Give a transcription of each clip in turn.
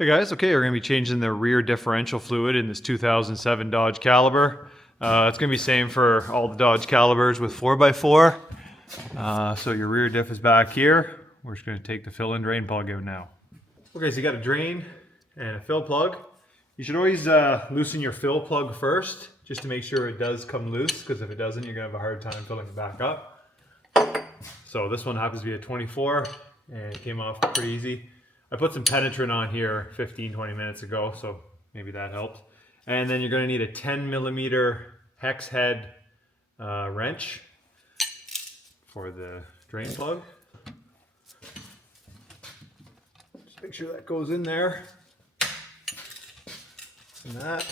Hey guys, okay, we're going to be changing the rear differential fluid in this 2007 Dodge Caliber. It's going to be same for all the Dodge Calibers with 4x4. So your rear diff is back here. We're just going to take the fill and drain plug out now. Okay, so you got a drain and a fill plug. You should always loosen your fill plug first, just to make sure it does come loose, because if it doesn't, you're going to have a hard time filling it back up. So this one happens to be a 24, and it came off pretty easy. I put some penetrant on here 15-20 minutes ago, so maybe that helped. And then you're going to need a 10mm hex head wrench for the drain plug. Just make sure that goes in there. And that.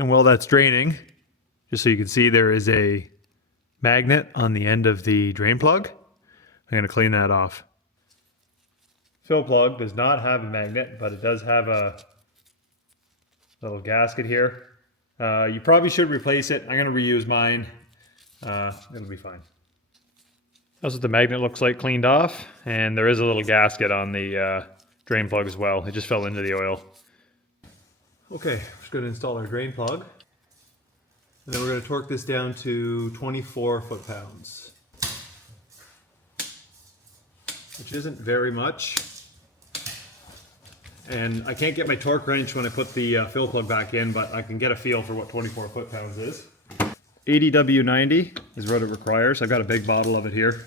And while that's draining, just so you can see, there is a magnet on the end of the drain plug. I'm going to clean that off. Fill plug does not have a magnet, but it does have a little gasket here. You probably should replace it. I'm going to reuse mine. It'll be fine. That's what the magnet looks like cleaned off. And there is a little gasket on the drain plug as well. It just fell into the oil. Okay, we're just going to install our drain plug. And then we're going to torque this down to 24 foot-pounds. Which isn't very much. And I can't get my torque wrench when I put the fill plug back in, but I can get a feel for what 24 foot-pounds is. 80W90 is what it requires. I've got a big bottle of it here,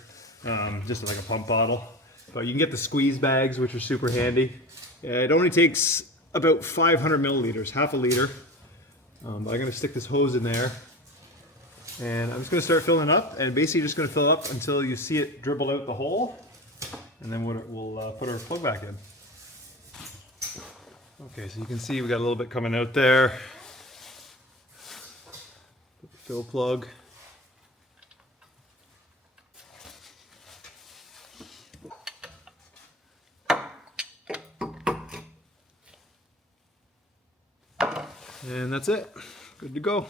just like a pump bottle. But you can get the squeeze bags, which are super handy. It only takes about 500 milliliters, half a liter. But I'm going to stick this hose in there, and I'm just going to start filling up, and basically just going to fill up until you see it dribble out the hole, and then we'll put our plug back in. Okay, so you can see we got a little bit coming out there. Put the fill plug. And that's it. Good to go.